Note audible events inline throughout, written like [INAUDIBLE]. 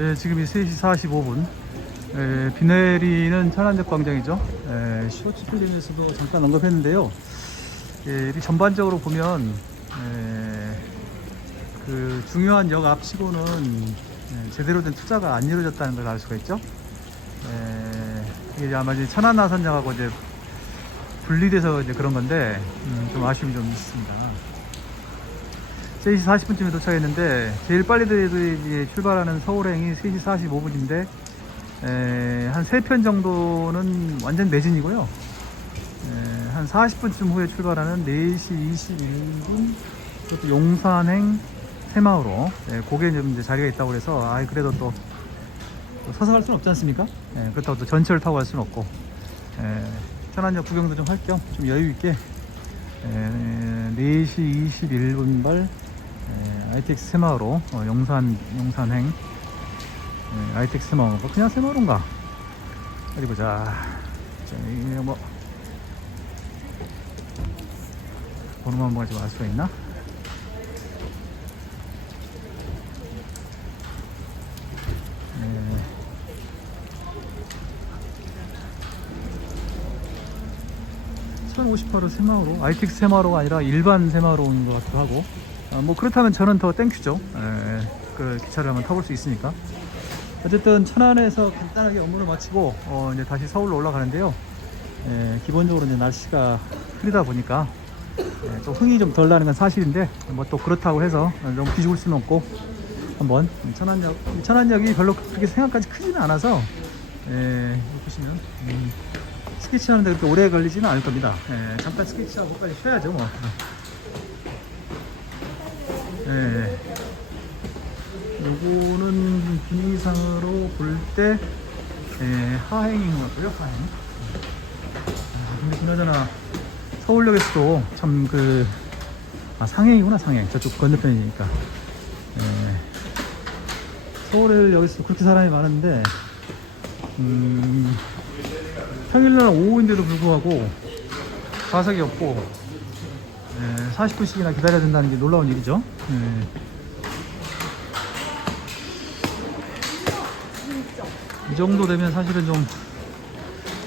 네, 지금이 3시 45분. 에, 비 내리는 천안역 광장이죠. 에, 쇼츠 필름에서도 잠깐 언급했는데요. 예, 이 전반적으로 보면 에, 그 중요한 역 앞치고는 에, 제대로 된 투자가 안 이루어졌다는 걸 알 수가 있죠. 에, 이게 아마 이제 천안 나선역하고 이제 분리돼서 이제 그런 건데 음, 좀 아쉬움이 좀 있습니다. 3시 40분쯤에 도착했는데 제일 빨리 출발하는 서울행이 3시 45분인데 한 3편 정도는 완전 매진이고요. 에, 한 40분쯤 후에 출발하는 4시 21분 그것도 용산행 그게 좀 이제 자리가 있다고 그래서 아 그래도 또, 또 서서 갈 수는 없지 않습니까? 에, 그렇다고 또 전철 타고 갈 수는 없고. 에, 천안역 구경도 좀 할 겸 좀 여유 있게 에, 4시 21분 발 에, ITX 새마을호 어, 용산 용산행. 에, ITX 새마을호 그냥 새마을호인가? 어디 보자. 뭐. 번호만 보고 알 수가 있나? 네. 1058호 새마을호 ITX 새마을호가 아니라 일반 새마을호인 것 같기도 하고 아, 뭐 그렇다면 저는 더 땡큐죠 에, 그 기차를 한번 타볼 수 있으니까 어쨌든 천안에서 간단하게 업무를 마치고 어, 이제 다시 서울로 올라가는데요 에, 기본적으로 이제 날씨가 흐리다 보니까 에, 좀 흥이 좀 덜 나는 건 사실인데 뭐 또 그렇다고 해서 너무 기죽을 수는 없고 한번 천안역 이 천안역이 별로 그렇게 생각까지 크지는 않아서 에, 보시면 음, 스케치 하는데 그렇게 오래 걸리지는 않을 겁니다. 예, 잠깐 스케치하고 빨리 쉬어야죠, 뭐. 예. 요거는 분위기상으로 볼 때, 예, 하행인 것 같고요, 하행. 아, 근데 그나저나, 서울역에서도 참 그, 아, 상행이구나, 상행. 저쪽 건너편이니까. 예. 서울역에서 그렇게 사람이 많은데, 음, 평일날 오후인데도 불구하고 좌석이 없고 예, 40분씩이나 기다려야 된다는 게 놀라운 일이죠. 예. 이 정도 되면 사실은 좀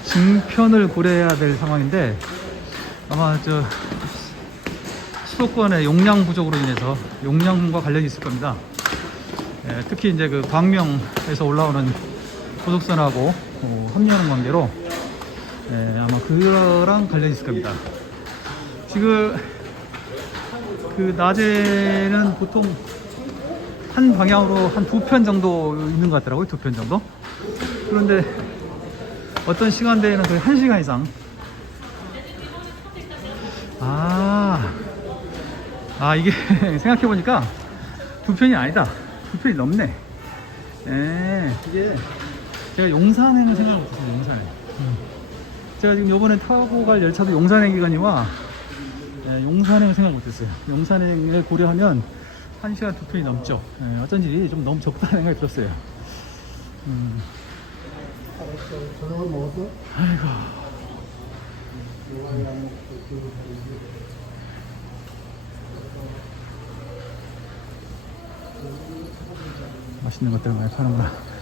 증편을 고려해야 될 상황인데 아마 저 수도권의 용량 부족으로 인해서 용량과 관련이 있을 겁니다. 예, 특히 이제 그 광명에서 올라오는 고속선하고 어, 합류하는 관계로 예, 아마 그거랑 관련이 있을 겁니다. 지금 그 낮에는 보통 한 방향으로 한 두 편 정도 있는 것 같더라고요. 두 편 정도. 그런데 어떤 시간대에는 거의 한 시간 이상. 아, 아 이게 [LAUGHS] 생각해 보니까 두 편이 아니다. 두 편이 넘네. 예, 이게 제가 용산행을 생각 못했어요. 용산행. 제가 지금 요번에 타고 갈 열차도 용산행 기간이와 예, 용산행을 생각 못했어요. 용산행을 고려하면 1시간 두 편이 넘죠. 예, 어쩐지 좀 너무 적다는 생각이 들었어요. 음, 저녁을 먹었어? 아이고. 맛있는 것들 많이 파는구나.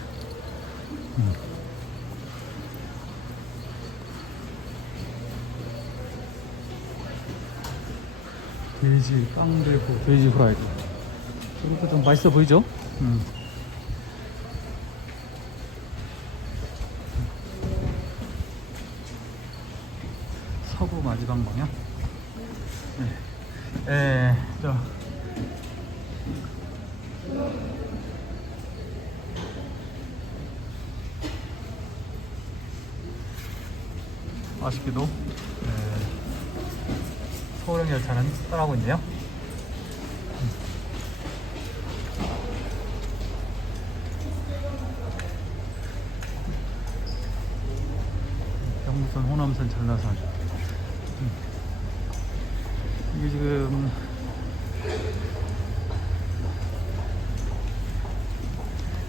돼지 빵들고 돼지 후라이드. 이것도 좀 맛있어 보이죠? 음. 서구 마지막 방향. 네. 에, 저. 아쉽게도 에, 서울행 열차는 떠나고 있네요. 경부선, 호남선, 전라선. 음. 이게 지금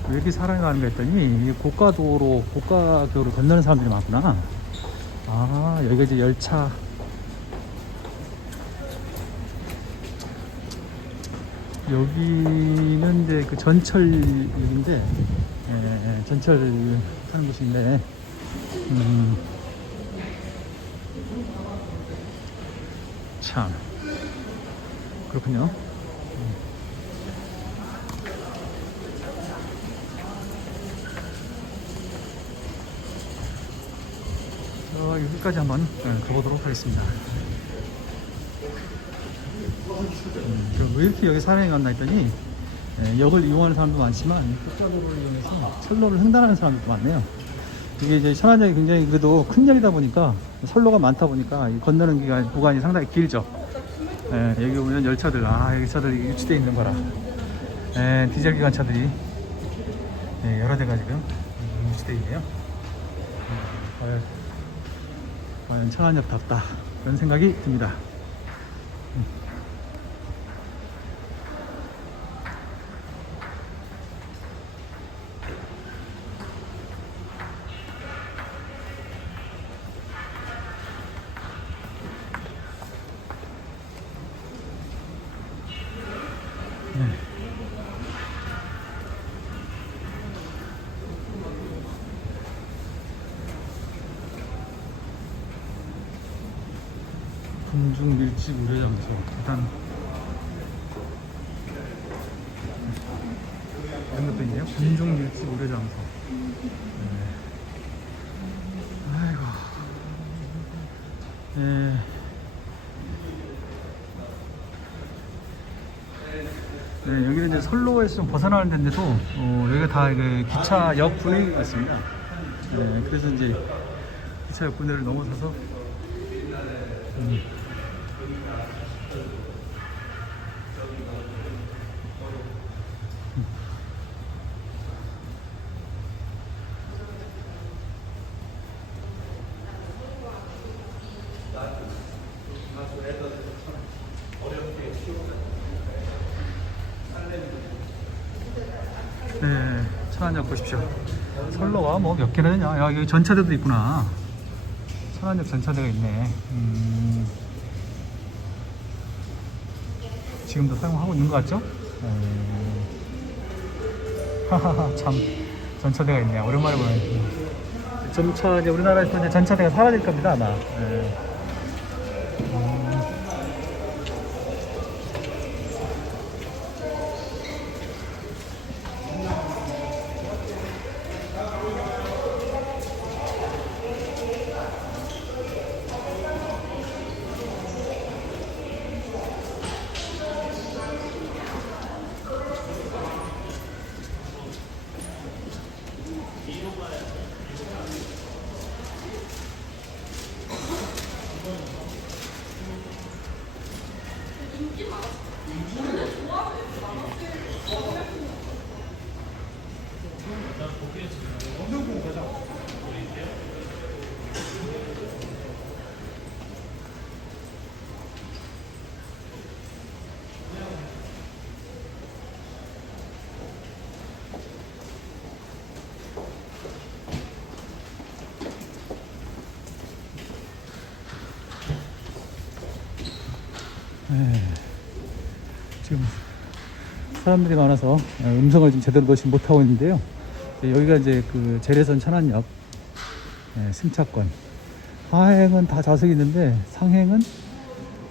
왜 이렇게 사람이 많은가 했더니 고가도로, 고가도로 건너는 사람들이 많구나. 아, 여기가 이제 열차. 여기는 이제 그 전철역인데 예, 전철 타는 곳인데, 음, 참, 그렇군요. 어, 여기까지 한번 예, 가보도록 하겠습니다. 음, 그왜 이렇게 여기 사람이 많나 했더니 예, 역을 이용하는 사람도 많지만 끝자도로를 이용해서 철로를 횡단하는 사람도 많네요. 이게 이제 천안역이 굉장히 그래도 큰 역이다 보니까 선로가 많다 보니까 이 건너는 기간, 구간이 상당히 길죠. 예, 여기 보면 열차들, 아, 여기 차들이 유치되어 있는 거라. 예, 디젤 기관차들이 예, 여러 대가 지금 유치되어 있네요. 음, 과연, 과연 천안역답다. 그런 생각이 듭니다. 군중 밀집 우려 장소 일단 이런 것도 있네요 군중 밀집 우려 장소 네. 아이고 네. 네, 여기는 이제 선로에서 좀 벗어나는 데인데도 어, 여기가 다그 기차 역 분위기가 있습니다. 네, 그래서 이제 기차 역 분해를 넘어서서 음, 네, 천안역 보십시오. 선로가 뭐 몇 개나 되냐? 야, 여기 전차대도 있구나. 천안역 전차대가 있네. 음, 지금도 사용하고 있는 것 같죠? 음, 참. 전차대가 있네. 오랜만에 보네. 전차, 이제 우리나라에서 이제 전차대가 사라질 겁니다, 아마. 네. 네. 지금 사람들이 많아서 음성을 좀 제대로 넣지 못하고 있는데요. 이제 여기가 이제 그 재래선 천안역 네, 승차권. 하행은 다 좌석이 있는데 상행은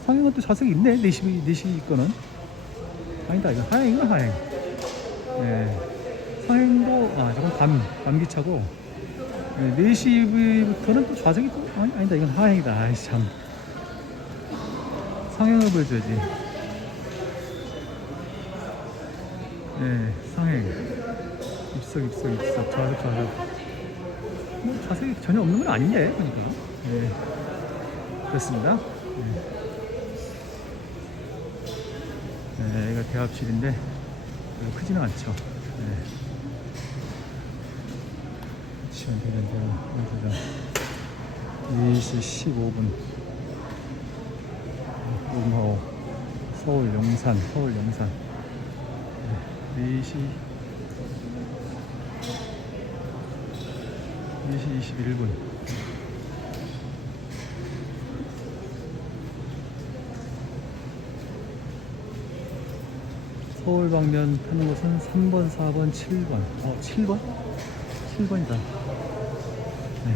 상행은 또 좌석이 있네. 내시 내시 거는 아니다 이거 하행이가 하행. 네. 상행도 아 저건 감 감기차고 네, 4시부터는 또 좌석이 또 아니, 아니다 이건 하행이다. 아이 참. 상행을 보여줘야지. 네, 상행. 입석, 입석, 입석, 좌석, 좌석. 뭐, 좌석이 전혀 없는 건 아니네, 보니까. 네. 그렇습니다. 네. 네, 여기가 대합실인데, 별로 크지는 않죠. 네. 시간 되는데요. 4시 15분. 음호 서울 용산 서울 네, 4시 4시 21분 서울 방면 타는 곳은 3번, 4번, 7번. 어, 7번? 7번이다. 네.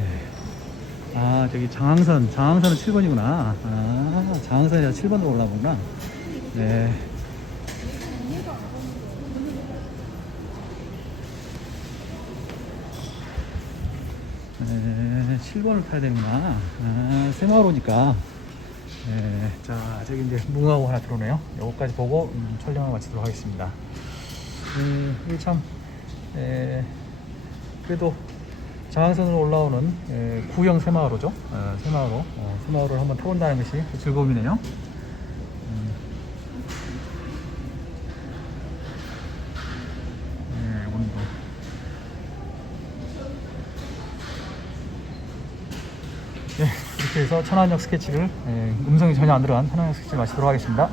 아, 저기 장항선. 장항선은 7번이구나. 아, 장항선이라 7번으로 올라오구나. 네. 네, 7번을 타야 되는구나. 아, 새마을 오니까. 네, 자, 저기 이제 무하고 하나 들어오네요. 요거까지 보고 음, 촬영을 마치도록 하겠습니다. 네, 이게 참, 에, 그래도 장항선으로 올라오는 에, 구형 새마을호죠. 어, 새마을호. 어, 새마을호를 한번 타본다는 것이 즐거움이네요. 음. 네, 이렇게 해서 천안역 스케치를 에, 음성이 전혀 안 들어간 천안역 스케치를 마치도록 하겠습니다.